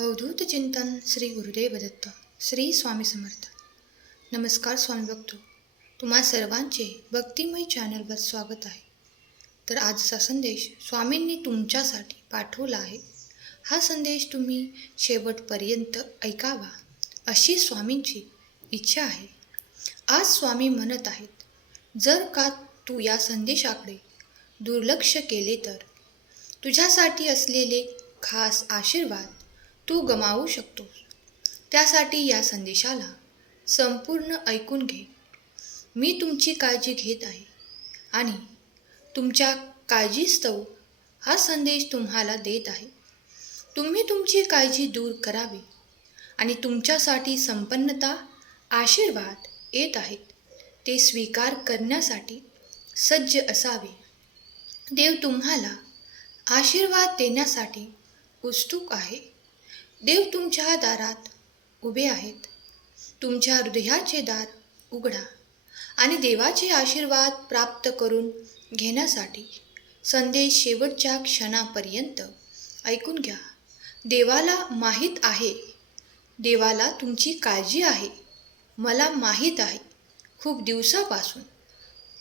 अवधूत चिंतन श्री गुरुदेव दत्त श्री स्वामी समर्थ. नमस्कार स्वामी भक्तो, तुम्हा सर्वांचे भक्तिमय चॅनलवर स्वागत आहे. तर आजचा संदेश स्वामींनी तुमच्यासाठी पाठवला आहे. हा संदेश तुम्ही शेवटपर्यंत ऐकावा अशी स्वामींची इच्छा आहे. आज स्वामी म्हणत आहेत, जर का तू या संदेशाकडे दुर्लक्ष केले तर तुझ्यासाठी असलेले खास आशीर्वाद तू गमावू शकतोस. त्यासाठी या संदेशाला संपूर्ण ऐकून घे. मी तुमची काळजी घेत आहे आणि तुमच्या काळजीस्तव हा संदेश तुम्हाला देत आहे. तुम्ही तुमची काळजी दूर करावी आणि तुमच्यासाठी संपन्नता, आशीर्वाद येत आहेत ते स्वीकार करण्यासाठी सज्ज असावे. देव तुम्हाला आशीर्वाद देण्यासाठी उत्सुक आहे. देव तुमच्या दारात उभे आहेत. तुमच्या हृदयाचे दार उघडा आणि देवाचे आशीर्वाद प्राप्त करून घेण्यासाठी संदेश शेवटच्या क्षणापर्यंत ऐकून घ्या. देवाला माहीत आहे, देवाला तुमची काळजी आहे. मला माहीत आहे, खूप दिवसापासून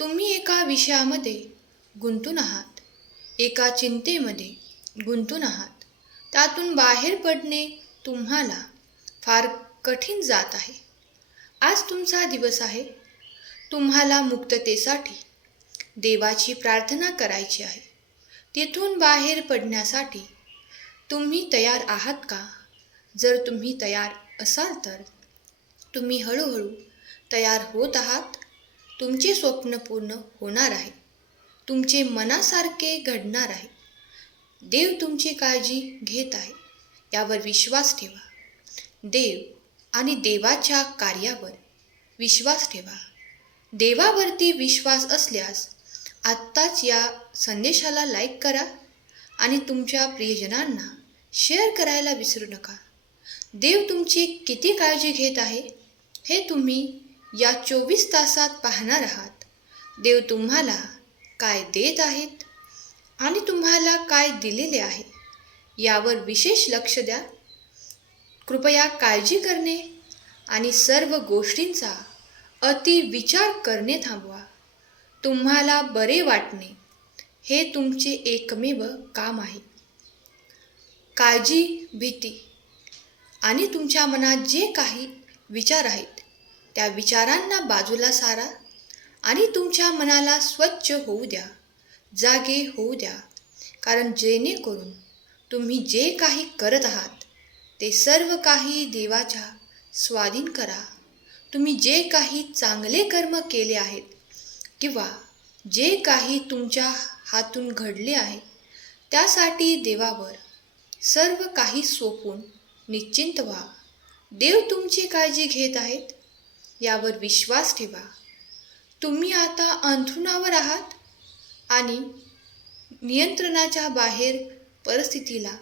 तुम्ही एका विषयामध्ये गुंतून आहात, एका चिंतेमध्ये गुंतून आहात. त्यातून बाहेर पडणे तुम्हाला फार कठीण जात आहे. आज तुमचा दिवस आहे. तुम्हाला मुक्ततेसाठी देवाची प्रार्थना करायची आहे. तिथून बाहेर पडण्यासाठी तुम्ही तयार आहात का? जर तुम्ही तयार असाल तर तुम्ही हळूहळू तयार होत आहात. तुमचे स्वप्न पूर्ण होणार आहे. तुमचे मनासारखे घडणार आहे. देव तुमची काळजी घेत आहे, यावर विश्वास ठेवा. देव आणि देवाच्या कार्यावर विश्वास ठेवा. देवावरती विश्वास असल्यास आत्ताच या संदेशाला लाईक करा आणि तुमच्या प्रियजनांना शेअर करायला विसरू नका. देव तुमची किती काळजी घेत आहे हे तुम्ही या 24 तासात पाहणार आहात. देव तुम्हाला काय देत आहेत आणि तुम्हाला काय दिलेले आहे यावर विशेष लक्ष द्या. कृपया काळजी करणे आणि सर्व गोष्टींचा अति विचार करणे थांबवा. तुम्हाला बरे वाटणे हे तुमचे एकमेव काम आहे. काळजी, भीती आणि तुमच्या मनात जे काही विचार आहेत त्या विचारांना बाजूला सारा आणि तुमच्या मनाला स्वच्छ होऊ द्या, जागे होऊ द्या. कारण जेणेकरून तुम्ही जे काही करत आहात ते सर्व काही देवाच्या स्वाधीन करा. तुम्ही जे काही चांगले कर्म केले आहेत किंवा जे काही तुमच्या हातून घडले आहे त्यासाठी देवावर सर्व काही सोपून निश्चिंत व्हा. देव तुमची काळजी घेत आहेत, यावर विश्वास ठेवा. तुम्ही आता अंथरुणावर आहात आणि नियंत्रणाच्या बाहेर परिस्थितीला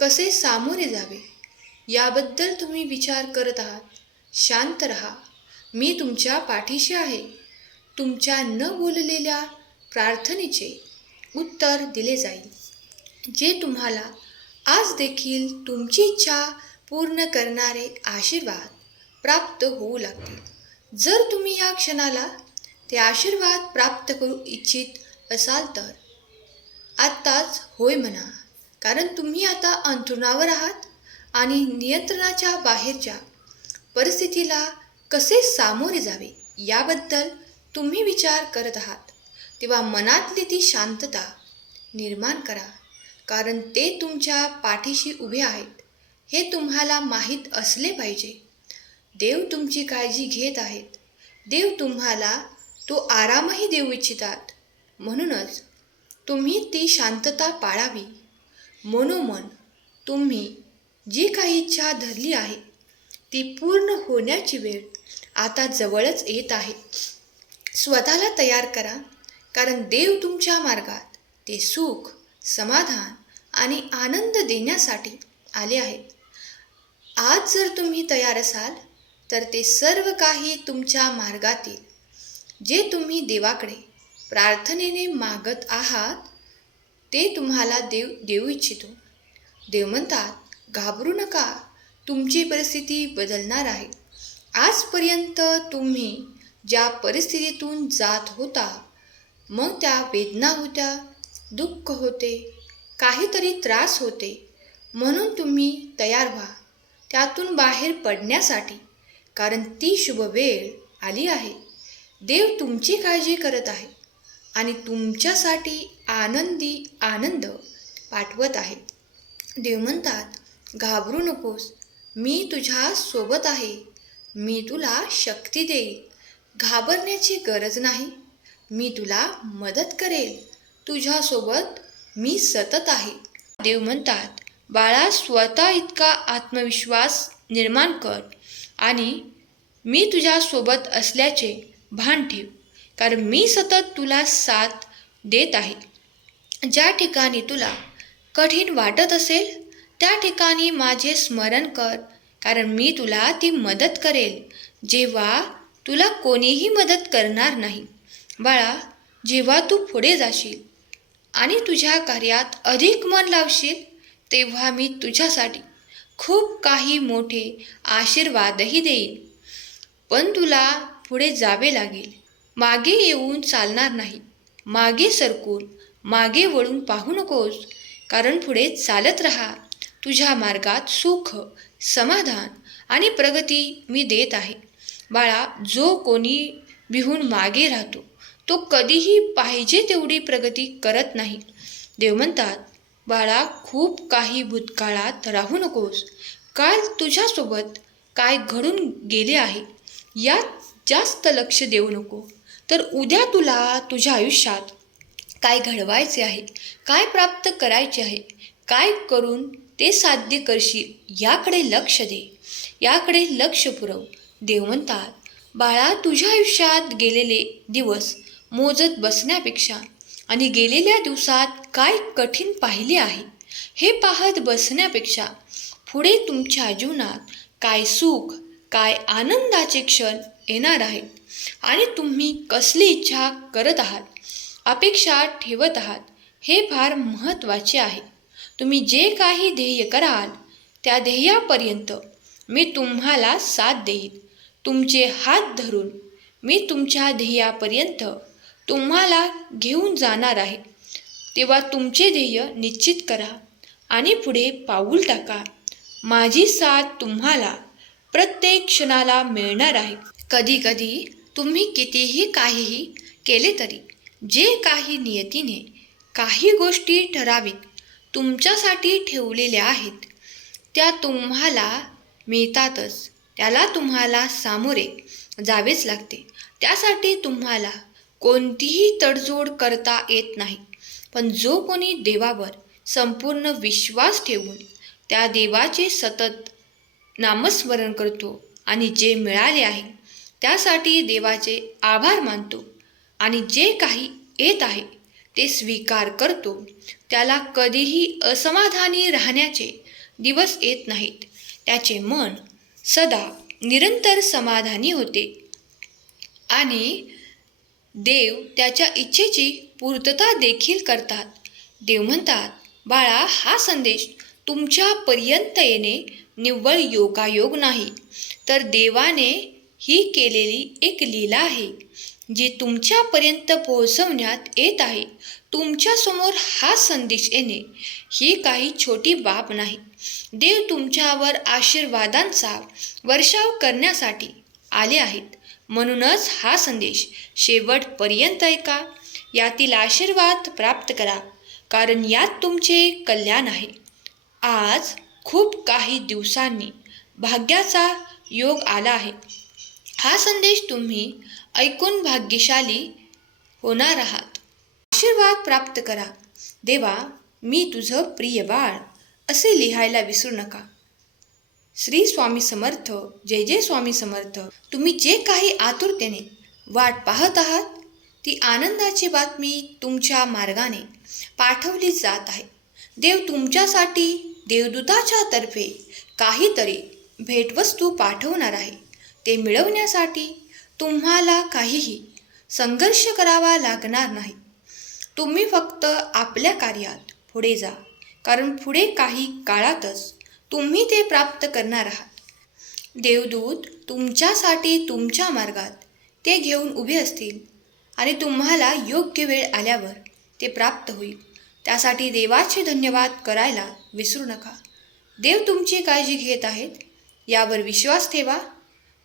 कसे सामोरे जावे याबद्दल तुम्ही विचार करत आहात. शांत रहा. मी तुमच्या पाठीशी आहे. तुमच्या न बोललेल्या प्रार्थनेचे उत्तर दिले जाईल, जे तुम्हाला आज देखील तुमची इच्छा पूर्ण करणारे आशीर्वाद प्राप्त होऊ लागतील. जर तुम्ही या क्षणाला ते आशीर्वाद प्राप्त करू इच्छित असाल तर आत्ताच होय म्हणा. कारण तुम्ही आता अंथरुणावर आहात आणि नियंत्रणाच्या बाहेरच्या परिस्थितीला कसे सामोरे जावे याबद्दल तुम्ही विचार करत आहात. तेव्हा मनातली ती शांतता निर्माण करा. कारण ते तुमच्या पाठीशी उभे आहेत हे तुम्हाला माहीत असले पाहिजे. देव तुमची काळजी घेत आहेत. देव तुम्हाला तो आरामही देऊ इच्छितात. म्हणूनच तुम्ही ती शांतता पाळावी. मनोमन तुम्ही जी काही इच्छा धरली आहे ती पूर्ण होण्याची वेळ आता जवळच येत आहे. स्वतःला तयार करा. कारण देव तुमच्या मार्गात ते सुख, समाधान आणि आनंद देण्यासाठी आले आहेत. आज जर तुम्ही तयार असाल तर ते सर्व काही तुमच्या मार्गातील जे तुम्ही देवाकडे प्रार्थनेने मागत आहात ते तुम्हाला देव देऊ इच्छितो. देव म्हणतात, घाबरू नका, तुमची परिस्थिती बदलणार आहे. आजपर्यंत तुम्ही ज्या परिस्थितीतून जात होता, मग त्या वेदना होत्या, दुःख होते, काहीतरी त्रास होते, म्हणून तुम्ही तयार व्हा त्यातून बाहेर पडण्यासाठी, कारण ती शुभ वेळ आली आहे. देव तुमची काळजी करत आहे आणि तुमच्यासाठी आनंदी आनंद पाठवत आहे. देव म्हणतात, घाबरू नकोस, मी तुझ्या सोबत आहे. मी तुला शक्ती देईन. घाबरण्याची गरज नाही. मी तुला मदत करेल. तुझ्यासोबत मी सतत आहे. देव म्हणतात, बाळा, स्वतः इतका आत्मविश्वास निर्माण कर आणि मी तुझ्यासोबत असल्याचे भान ठेव, कारण मी सतत तुला साथ देत आहे. ज्या ठिकाणी तुला कठीण वाटत असेल त्या ठिकाणी माझे स्मरण कर, कारण मी तुला ती मदत करेल जेव्हा तुला कोणीही मदत करणार नाही. बाळा, जेव्हा तू पुढे जाशील आणि तुझ्या कार्यात अधिक मन लावशील, तेव्हा मी तुझ्यासाठी खूप काही मोठे आशीर्वादही देईन. पण तुला पुढे जावे लागेल. मागे येऊन चालणार नाही. मागे सरकून मागे वळून पाहू नकोस, कारण पुढे चालत राहा. तुझ्या मार्गात सुख, समाधान आणि प्रगती मी देत आहे. बाळा, जो कोणी भिवून मागे राहतो तो कधीही पाहिजे तेवढी प्रगती करत नाही. देव म्हणतात, बाळा, खूप काही भूतकाळात राहू नकोस. काल तुझ्यासोबत काय घडून गेले आहे यात जास्त लक्ष देऊ नको, तर उद्या तुला तुझ्या आयुष्यात काय घडवायचे आहे, काय प्राप्त करायचे आहे, काय करून ते साध्य करशील याकडे लक्ष दे, याकडे लक्ष पुरव. देव म्हणतात, बाळा, तुझ्या आयुष्यात गेलेले दिवस मोजत बसण्यापेक्षा आणि गेलेल्या दिवसात काय कठीण पाहिले आहे हे पाहत बसण्यापेक्षा पुढे तुमच्या जीवनात काय सुख, काय आनंदाचे क्षण येणार आहेत आणि तुम्ही कसली इच्छा करत आहात, अपेक्षा ठेवत आहात, हे फार महत्त्वाचे आहे. तुम्ही जे काही ध्येय कराल त्या ध्येयापर्यंत मी तुम्हाला साथ देईन. तुमचे हात धरून मी तुमच्या ध्येयापर्यंत तुम्हाला घेऊन जाणार आहे. तेव्हा तुमचे ध्येय निश्चित करा आणि पुढे पाऊल टाका. माझी साथ तुम्हाला प्रत्येक क्षणाला मिळणार आहे. कधी कधी तुम्ही कितीही काहीही केले तरी जे काही नियतीने काही गोष्टी ठराविक तुमच्यासाठी ठेवलेल्या आहेत त्या तुम्हाला मिळतातच. त्याला तुम्हाला सामोरे जावेच लागते. त्यासाठी तुम्हाला कोणतीही तडजोड करता येत नाही. पण जो कोणी देवावर संपूर्ण विश्वास ठेवून त्या देवाचे सतत नामस्मरण करतो आणि जे मिळाले आहे त्यासाठी देवाचे आभार मानतो आणि जे काही येत आहे ते स्वीकार करतो, त्याला कधीही असमाधानी राहण्याचे दिवस येत नाहीत. त्याचे मन सदा निरंतर समाधानी होते आणि देव त्याच्या इच्छेची पूर्तता देखील करतात. देव म्हणतात, बाळा, हा संदेश तुमच्यापर्यंत येणे निव्वळ योगायोग नाही, तर देवाने ही केलेली एक लीला आहे जी तुमच्यापर्यंत पोहोचवण्यात येत आहे. तुमच्यासमोर हा संदेश येणे ही काही छोटी बाब नाही. देव तुमच्यावर आशीर्वादांचा वर्षाव करण्यासाठी आले आहेत. म्हणूनच हा संदेश शेवटपर्यंत ऐका. यातील आशीर्वाद प्राप्त करा, कारण यात तुमचे कल्याण आहे. आज खूप काही दिवसांनी भाग्याचा योग आला आहे. हा संदेश तुम्ही ऐकून भाग्यशाली होणार आहात. आशीर्वाद प्राप्त करा. देवा, मी तुझं प्रिय बाळ असे लिहायला विसरू नका. श्री स्वामी समर्थ. जय जय स्वामी समर्थ. तुम्ही जे काही आतुरतेने वाट पाहत आहात ती आनंदाची बातमी तुमच्या मार्गाने पाठवली जात आहे. देव तुमच्यासाठी देवदूताच्या तर्फे काहीतरी भेटवस्तू पाठवणार आहे. ते मिळवण्यासाठी तुम्हाला काहीही संघर्ष करावा लागणार नाही. तुम्ही फक्त आपल्या कार्यात पुढे जा, कारण पुढे काही काळातच तुम्ही ते प्राप्त करणार आहात. देवदूत तुमच्यासाठी तुमच्या मार्गात ते घेऊन उभे असतील आणि तुम्हाला योग्य वेळ आल्यावर ते प्राप्त होईल. त्यासाठी देवाचे धन्यवाद करायला विसरू नका. देव तुमची काळजी घेत आहेत यावर विश्वास ठेवा.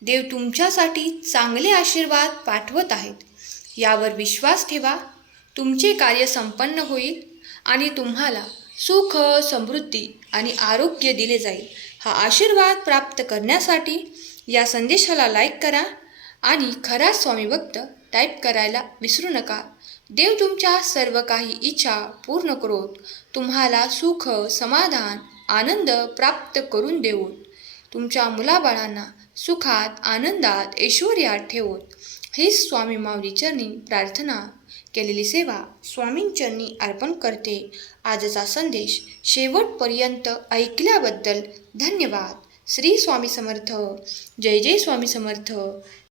देव तुमच्यासाठी चांगले आशीर्वाद पाठवत आहेत यावर विश्वास ठेवा. तुमचे कार्य संपन्न होईल आणि तुम्हाला सुख, समृद्धी आणि आरोग्य दिले जाईल. हा आशीर्वाद प्राप्त करण्यासाठी या संदेशाला लाईक करा आणि खरा स्वामी भक्त टाईप करायला विसरू नका. देव तुमच्या सर्व काही इच्छा पूर्ण करोत. तुम्हाला सुख, समाधान, आनंद प्राप्त करून देवोत. तुमच्या मुलाबाळांना सुखात, आनंदात, ऐश्वर्यात ठेवोत. हीच स्वामी माऊली चरणी प्रार्थना केलेली सेवा स्वामींचरणी अर्पण करते. आजचा संदेश शेवटपर्यंत ऐकल्याबद्दल धन्यवाद. श्री स्वामी समर्थ. जय जय स्वामी समर्थ.